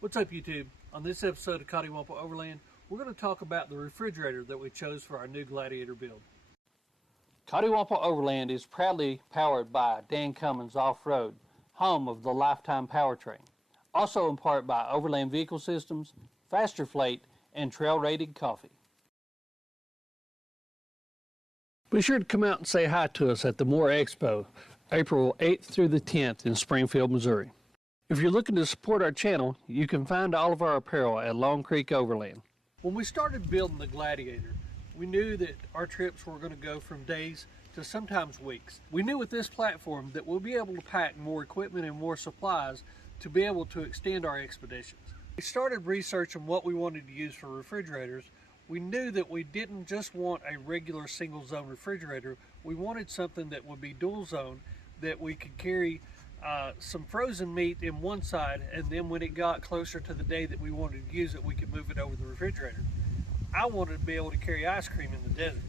What's up, YouTube? On this episode of Coddiwomple Overland, we're going to talk about the refrigerator that we chose for our new Gladiator build. Coddiwomple Overland is proudly powered by Dan Cummins Off-Road, home of the Lifetime Powertrain. Also in part by Overland Vehicle Systems, Faster Fleet, and Trail Rated Coffee. Be sure to come out and say hi to us at the Moore Expo, April 8th through the 10th in Springfield, Missouri. If you're looking to support our channel, you can find all of our apparel at Long Creek Overland. When we started building the Gladiator, we knew that our trips were going to go from days to sometimes weeks. We knew with this platform that we'll be able to pack more equipment and more supplies to be able to extend our expeditions. We started researching what we wanted to use for refrigerators. We knew that we didn't just want a regular single zone refrigerator. We wanted something that would be dual zone, that we could carry some frozen meat in one side, and then when it got closer to the day that we wanted to use it, we could move it over the refrigerator. I wanted to be able to carry ice cream in the desert.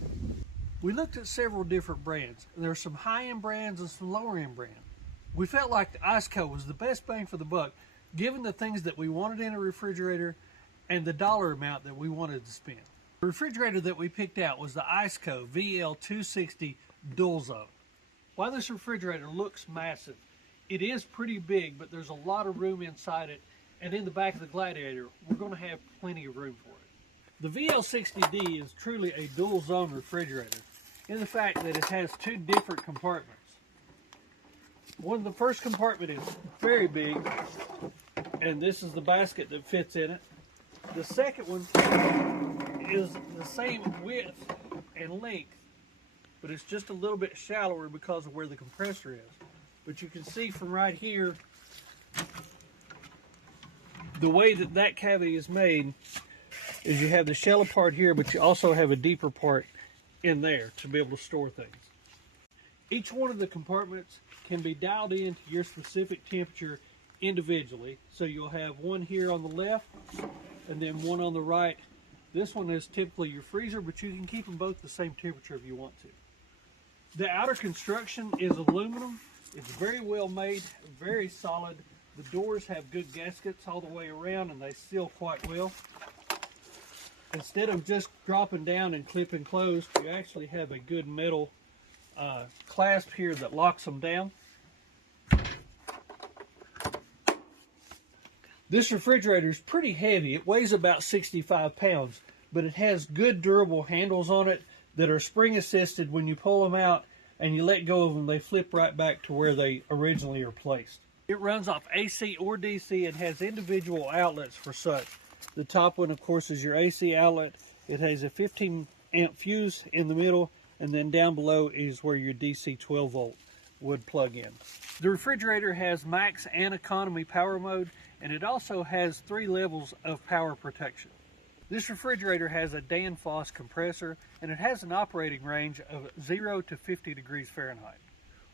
We looked at several different brands. There are some high-end brands and some lower-end brands. We felt like the ICECO was the best bang for the buck, given the things that we wanted in a refrigerator and the dollar amount that we wanted to spend. The refrigerator that we picked out was the ICECO VL60D dual zone. While this refrigerator looks massive, it is pretty big, but there's a lot of room inside it, and in the back of the Gladiator, we're going to have plenty of room for it. The VL60D is truly a dual zone refrigerator in the fact that it has two different compartments. The first compartment is very big, and this is the basket that fits in it. The second one is the same width and length, but it's just a little bit shallower because of where the compressor is. But you can see from right here, the way that that cavity is made is you have the shallow part here, but you also have a deeper part in there to be able to store things. Each one of the compartments can be dialed in to your specific temperature individually. So you'll have one here on the left and then one on the right. This one is typically your freezer, but you can keep them both the same temperature if you want to. The outer construction is aluminum. It's very well made, very solid. The doors have good gaskets all the way around, and they seal quite well. Instead of just dropping down and clipping closed, you actually have a good metal clasp here that locks them down. This refrigerator is pretty heavy. It weighs about 65 pounds, but it has good durable handles on it that are spring assisted. When you pull them out and you let go of them, they flip right back to where they originally are placed. It runs off AC or DC and has individual outlets for such. The top one, of course, is your AC outlet. It has a 15 amp fuse in the middle, and then down below is where your DC 12 volt would plug in. The refrigerator has max and economy power mode, and it also has 3 levels of power protection. This refrigerator has a Danfoss compressor, and it has an operating range of 0 to 50 degrees Fahrenheit.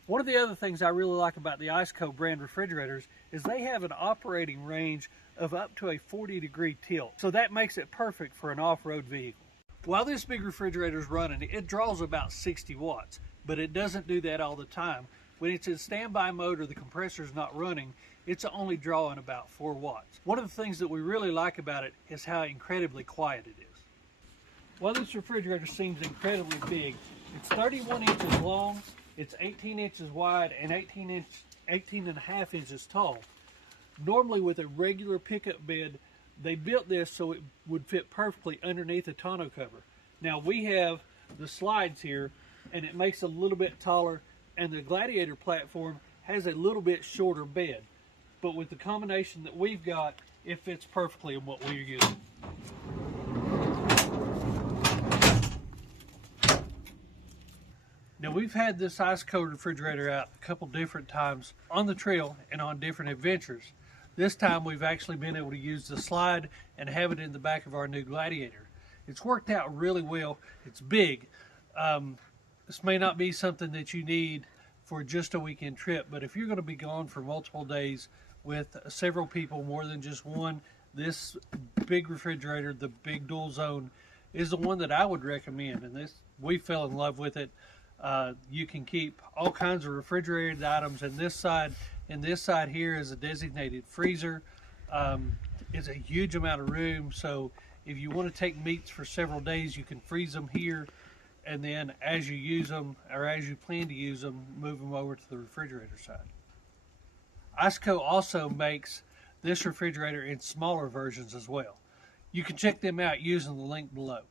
One of the other things I really like about the ICECO brand refrigerators is they have an operating range of up to a 40-degree tilt, so that makes it perfect for an off-road vehicle. While this big refrigerator is running, it draws about 60 watts, but it doesn't do that all the time. When it's in standby mode or the compressor is not running, it's only drawing about 4 watts. One of the things that we really like about it is how incredibly quiet it is. While this refrigerator seems incredibly big, it's 31 inches long, it's 18 inches wide, and 18 and a half inches tall. Normally with a regular pickup bed, they built this so it would fit perfectly underneath a tonneau cover. Now we have the slides here, and it makes it a little bit taller, and the Gladiator platform has a little bit shorter bed. But with the combination that we've got, it fits perfectly in what we're using. Now we've had this ICECO refrigerator out a couple different times on the trail and on different adventures. This time we've actually been able to use the slide and have it in the back of our new Gladiator. It's worked out really well. It's big. This may not be something that you need for just a weekend trip, but if you're going to be gone for multiple days with several people, more than just one, this big refrigerator, the big dual zone, is the one that I would recommend. And we fell in love with it. You can keep all kinds of refrigerated items, and this side here is a designated freezer. It's a huge amount of room, so if you want to take meats for several days, you can freeze them here, and then as you use them, or as you plan to use them, move them over to the refrigerator side. ICECO also makes this refrigerator in smaller versions as well. You can check them out using the link below.